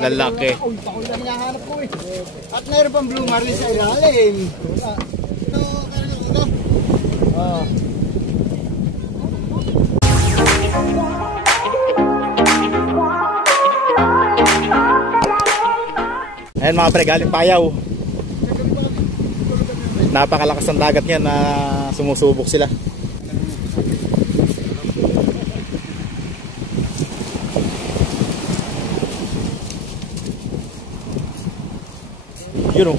Lalaki. At mayroon pang blue marlin sa ilalim. Ayan mga pre, galing Payaw. Napakalakas ng dagat niyan na sumusubok sila. Yun o.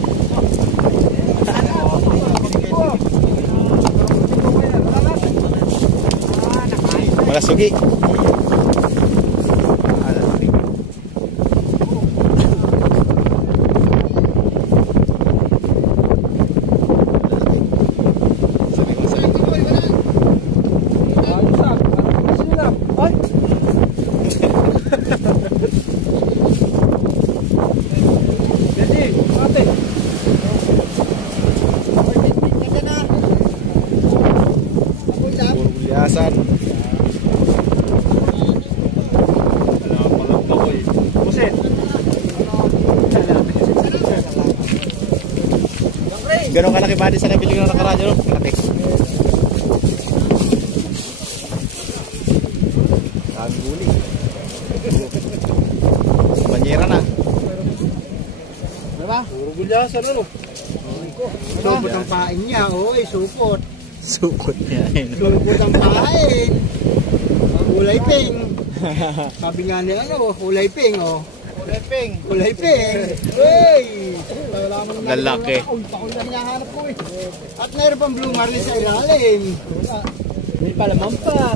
Malasugi. Yasan. Ganun kalaki ba din sa nabili ng nakaradyo, no? Kalaki. Dami huli. Banyera na. Diba? Puro gulyasan ano? Supot ang pain niya, oy, supot. Sukot niya. Supot ang pain. Kulay pink. Sabi nga niya ano, kulay pink, oh. Kulay pink. Kulay pink. Hey! Lalaki. Ako lang hinahanap ko eh. At mayroon pang blue marlin sa ilalim. May palaman pa.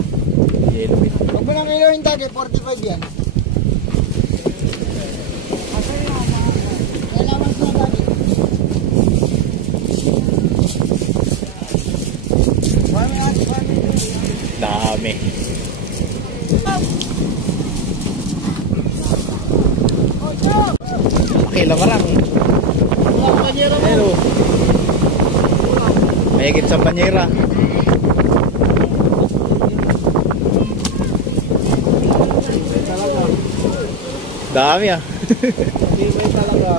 Yellow eh. Huwag mo nang ilohin dati, 45 yan. Kailangan ko na dati. Dami. Okay, lamarang. Hello. Mayigit sa banyera. Dami ah. Hindi may talaga.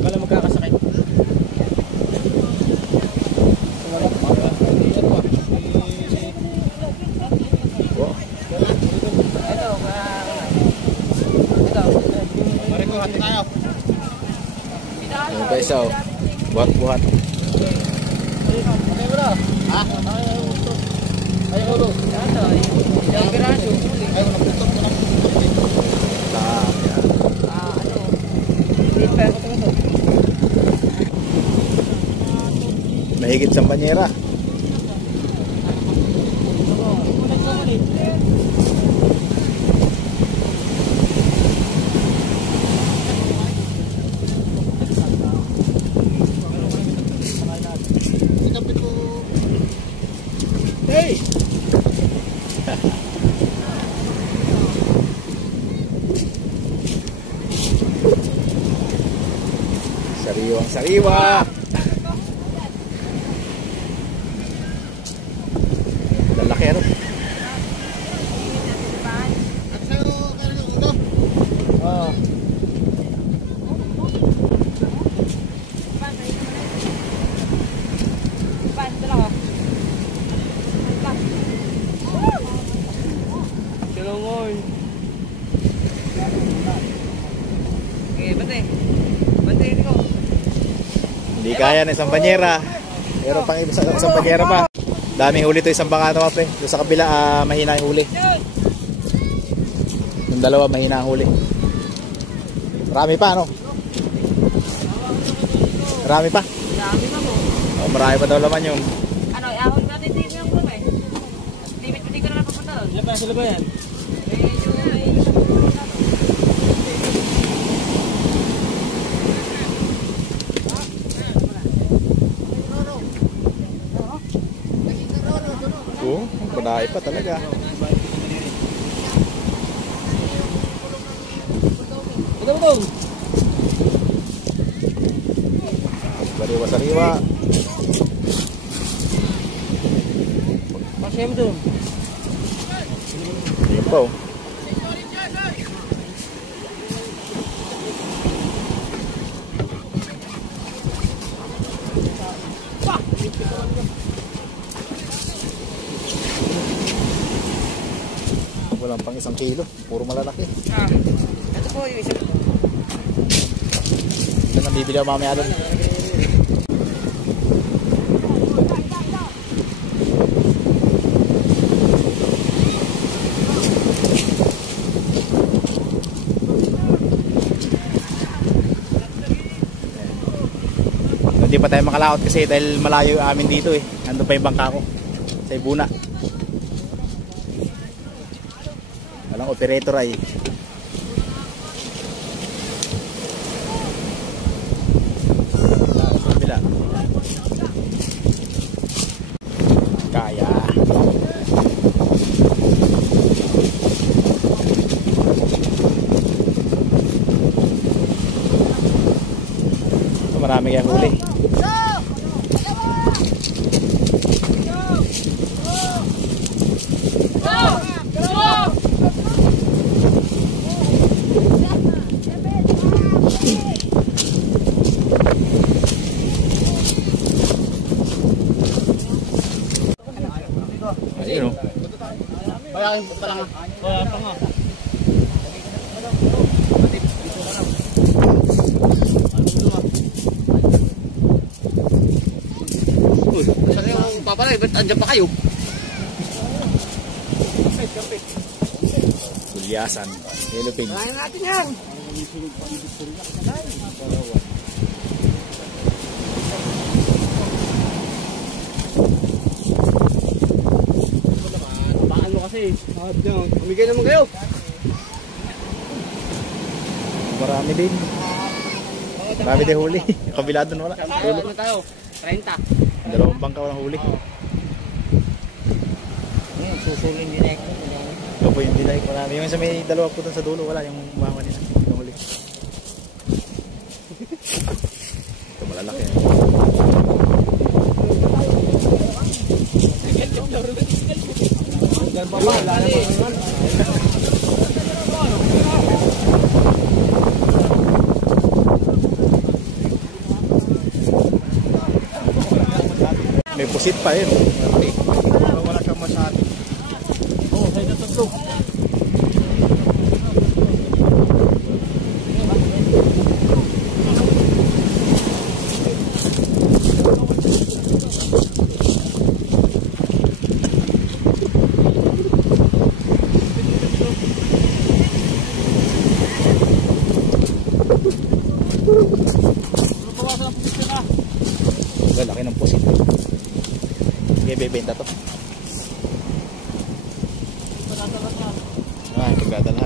Bala magkakasakit. Yung pa isa oh. Buhat-buhat. Ha? Ay, ulo. Yung piraso. Ay, naputok ko na. Mahigit sa banyera. Hey! Sariwang sariwa. Lalaki ano? At sa'yo, kaya yung ulo. Oo. Silongoy. Okay, bate. Bate ko. Hindi kaya ng isang banyera. Pero pang isang banyera pa. Daming huli to isang bangata mga pre. Doon sa kabila mahina yung huli. Yung dalawa mahina ang huli. Marami pa ano? Marami pa? Marami pa po. Oh, marami pa daw laman yung. Ano, ahon natin din yung gulay. Hindi ko na napapunta doon. Sila pa, sila ba yan? Oo, padahay pa talaga. Ito ba ito? Sariwa-sariwa. Pasya mo doon. Yun po. 1 kilo. Puro malalaki. Ito po yung isa. Ito nang bibili ako mamaya doon. Hindi pa tayo makalaot kasi dahil malayo yung amin dito eh. Nandun pa yung bangka ko sa Ibuna. Walang operator ay. Kabila. Kaya. Marami kayang huli. Ayun o. Bayakin po lang. Tanga. Saan yung papalay? Ba't andyan pa kayo? Gulyasan. Yellow pig. Kaya natin yan. Baan mo kasi. Umigay naman kayo. Marami din. Marami din huli. Kabila doon wala. Tulog na tayo. 30. 2 bangka walang huli. Susulin din ako. Ito po yung dilay. Marami. Yung sa may 2 po doon sa dulo wala. Yung mama nila. Yung huli. Ito malalaki. May pusit pa yun. Wala kang masabi. Oo, sa'yo na tutok. Laki ng pusit. Sige, bebenta to. Ah, magdadala.